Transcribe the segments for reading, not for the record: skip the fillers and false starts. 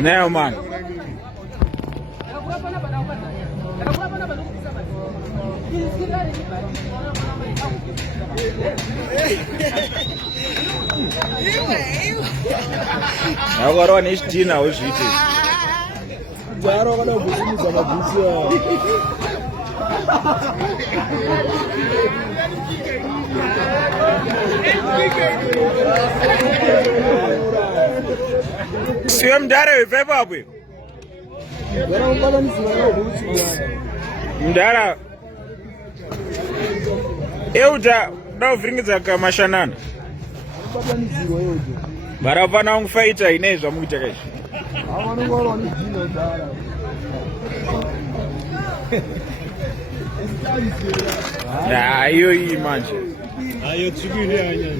No, man. Agora o Anestina hoje vite. Claro, agora eu vou usar uma bucha. Se eu me dar eu vou para o Agora vamos falar nisso, não me dar eu já não vringiza com a Mashanana. Baravana um feito aí nem já muito que ayo hii manje ayo tsugile anya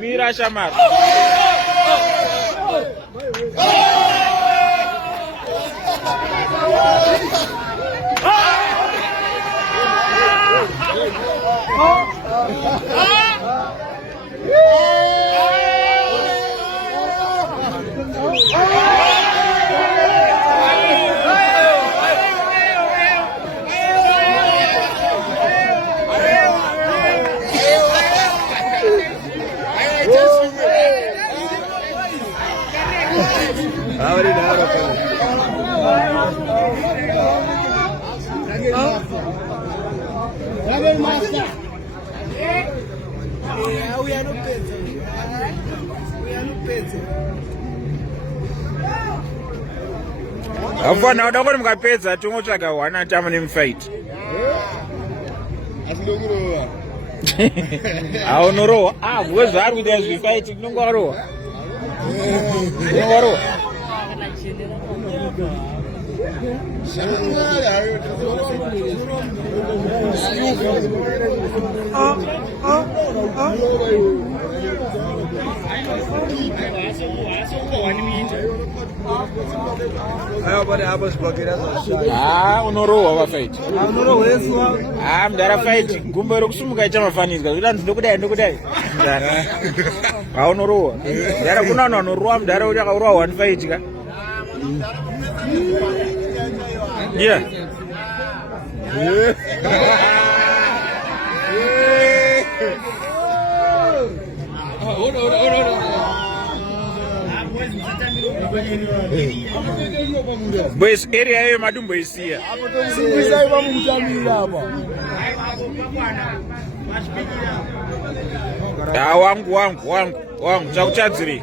mirasha mar Afana udakoni mukapedza tongotsvaga wana tama nemufight. Asinongorowa. Aunorowa. Bwezi ari kuita zvifight tinongorowa. Tinongorowa. Unorowa vafight. Mdara fight gumbo rokusumuka ichamafanizwa kuti ndinokudai ndokudai. Unorowa. Mdara kuna vanhu vanorowa mdara kuti akarowa one fight ka. Yeah. Boys area hiyo madumbo isia. Sikuisa iba mkutamila hapa. Wangu chakuchadziri.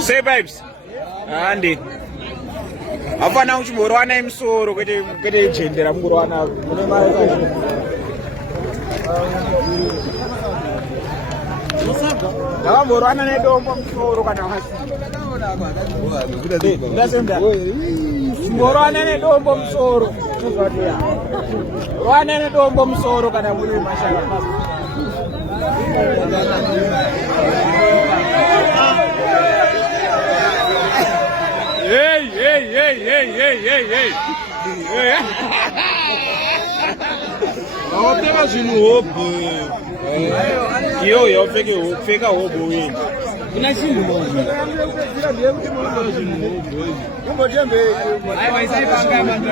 Say babes. Andi. Afana uchimborwana imusoro kwete chendera mungorwana mune mari kacho. Ndakamborwana nedombo musoro kana wasi. Mborwana nedombo musoro. Rwana nedombo musoro kana muri Mashanana. Hey. Awapeka zvinhu hope. Iyo pfeka hobo wewe. Kuna chinhu manje. Kumbotembe. Hayi vaisai panga manje.